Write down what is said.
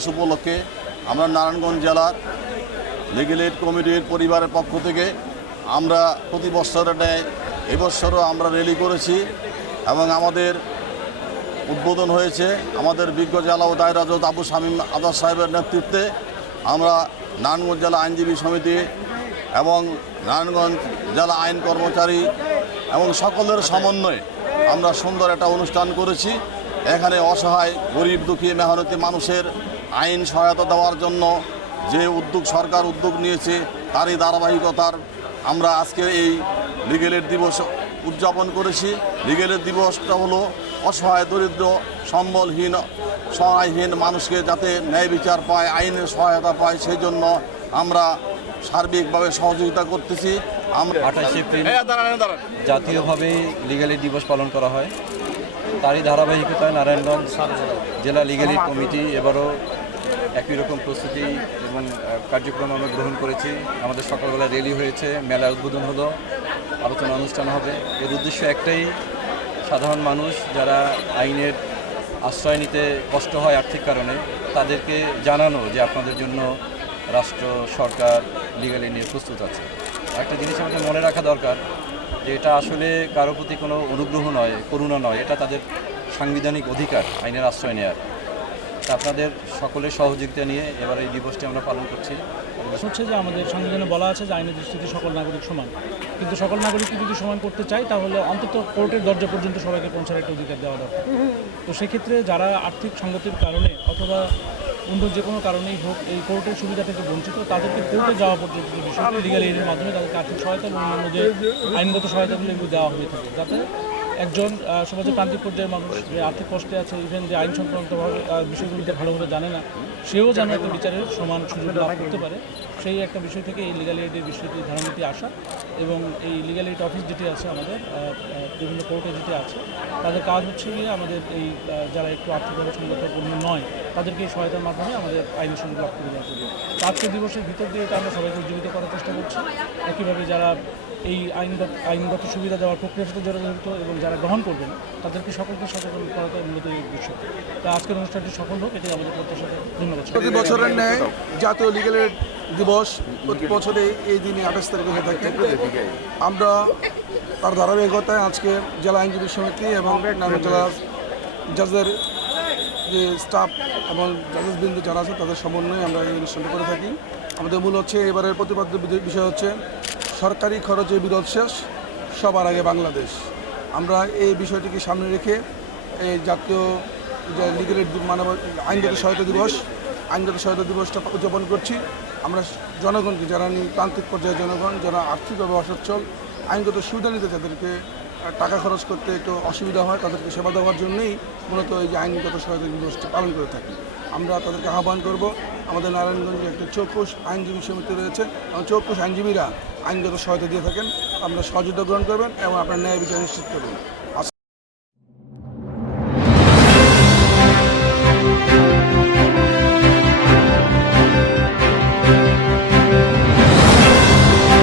দিবস উপলক্ষে আমরা নারায়ণগঞ্জ জেলার লিগ্যাল এইড কমিটির পরিবারের পক্ষ থেকে আমরা প্রতি বছরের ন্যায় এবছরও আমরা র্যালি করেছি এবং আমাদের উদ্বোধন হয়েছে আমাদের বিজ্ঞ জেলা ও দায়রা জজ আবু শামীম আজাদ সাহেবের নেতৃত্বে। আমরা নারায়ণগঞ্জ জেলা আইনজীবী সমিতি এবং নারায়ণগঞ্জ জেলা আইন কর্মচারী এবং সকলের সমন্বয়ে আমরা সুন্দর একটা অনুষ্ঠান করেছি। এখানে অসহায় গরিব দুঃখী মেহনতি মানুষের আইন সহায়তা দেওয়ার জন্য যে সরকার উদ্যোগ নিয়েছে তারই ধারাবাহিকতার আমরা আজকে এই লিগ্যাল এইড দিবস উদযাপন করেছি। লিগ্যাল এইড দিবসটা হলো অসহায় দরিদ্র সম্বলহীন সহায়হীন মানুষকে যাতে ন্যায় বিচার পায়, আইনের সহায়তা পায়, সেই জন্য আমরা সার্বিকভাবে সহযোগিতা করতেছি। আমরা 28 এপ্রিল জাতীয়ভাবে লিগ্যাল এইড দিবস পালন করা হয়। তারই ধারাবাহিকতায় নারায়ণগঞ্জ জেলা লিগ্যাল এইড কমিটি এবারও একই রকম প্রস্তুতি এবং কার্যক্রম আমরা গ্রহণ করেছি। আমাদের সকালবেলা র্যালি হয়েছে, মেলা উদ্বোধন হলো, আলোচনা অনুষ্ঠান হবে। এর উদ্দেশ্য একটাই, সাধারণ মানুষ যারা আইনের আশ্রয় নিতে কষ্ট হয় আর্থিক কারণে, তাদেরকে জানানো যে আপনাদের জন্য রাষ্ট্র সরকার লিগ্যাল এইড নিয়ে প্রস্তুত আছে। একটা জিনিস আমাদের মনে রাখা দরকার যে এটা আসলে কারো প্রতি কোনো অনুগ্রহ নয়, করুণা নয়, এটা তাদের সাংবিধানিক অধিকার আইনের আশ্রয় নেওয়ার। তা আপনাদের সকলের সহযোগিতা নিয়ে এবার এই দিবসটি আমরা পালন করছি। হচ্ছে যে আমাদের সংবিধানে বলা আছে যে আইনের দৃষ্টিতে সকল নাগরিক সমান, কিন্তু সকল নাগরিককে যদি সমান করতে চাই তাহলে অন্তত কোর্টের দরজা পর্যন্ত সবাইকে পৌঁছার একটা অধিকার দেওয়া দরকার। তো সেক্ষেত্রে যারা আর্থিক সংগতির কারণে অথবা অন্য যে কোনো কারণেই হোক এই কোর্টের সুবিধা থেকে বঞ্চিত, তাদেরকে কোর্টে যাওয়া পর্যন্ত যে বিষয়টি লিগ্যাল এইডের মাধ্যমে তাদেরকে আর্থিক সহায়তা এবং অন্যান্য যে আইনগত সহায়তাগুলো এগুলো দেওয়া হয়ে থাকে, যাতে একজন সমাজের প্রান্তিক পর্যায়ের মানুষ যে আর্থিক কষ্টে আছে, ইভেন যে আইন সংক্রান্তভাবে বিষয়গুলিতে ভালোভাবে জানে না, সেও যেন একটা বিচারের সমান সুযোগ লাভ করতে পারে। সেই একটা বিষয় থেকে এই লিগ্যাল এইডের বিষয়টি ধারণাটি আসা এবং এই লিগ্যাল এইড অফিস যেটি আছে আমাদের বিভিন্ন কোর্টে যেটি আছে, তাদের কাজ হচ্ছে গিয়ে আমাদের এই যারা একটু আর্থিকভাবে সংগঠন নয় তাদেরকে এই সহায়তার মাধ্যমে আমাদের আইনের সঙ্গে লাভ করে দেওয়া করবে। আজকের দিবসের ভিতর দিয়ে এটা আমরা সবাইকে উজ্জীবিত করার চেষ্টা করছি। একইভাবে যারা এই আইনগত সুবিধা দেওয়ার প্রক্রিয়ার সাথে জড়িত এবং যারা গ্রহণ করবেন তাদেরকে সকলকে সচেতন করাটা মূলত এই উদ্দেশ্য। তা আজকের অনুষ্ঠানটি সফল হোক, এটাই আমাদের প্রত্যাশা। ধন্যবাদ। প্রতি বছরের ন্যায় জাতীয় লিগ্যাল এইড দিবস প্রতি বছরে এই দিনে 28 তারিখে হয়ে থাকে। আমরা তার ধারাবাহিকতায় আজকে জেলা আইনজীবী সমিতি এবং নারায়ণগঞ্জ জেলার জাজের যে স্টাফ এবং জাজেস বিন্দু যারা আছে তাদের সমন্বয়ে আমরা এই অনুষ্ঠানটা করে থাকি। আমাদের মূল হচ্ছে এবারের প্রতিপাদ্য বিষয় হচ্ছে সরকারি খরচে বিরোধ শেষ, সবার আগে বাংলাদেশ। আমরা এই বিষয়টিকে সামনে রেখে এই জাতীয় যে লিগ্যাল এইড আইনগত সহায়তা দিবসটা উদযাপন করছি। আমরা জনগণকে, যারা প্রান্তিক পর্যায়ের জনগণ, যারা আর্থিকভাবে অসচ্ছল, আইনগত সুবিধা নিতে যাদেরকে টাকা খরচ করতে একটু অসুবিধা হয়, তাদেরকে সেবা দেওয়ার জন্যই মূলত এই যে আইনগত সহায়তা দিবসটা পালন করে থাকি। আমরা তাদেরকে আহ্বান করব, আমাদের নারায়ণগঞ্জে একটা চৌকুশ আইনজীবী সমিতি রয়েছে এবং চৌকুশ আইনজীবীরা আইনগত সহায়তা দিয়ে থাকেন। আপনারা সহযোগিতা গ্রহণ করবেন এবং আপনার ন্যায় বিচার নিশ্চিত করবেন।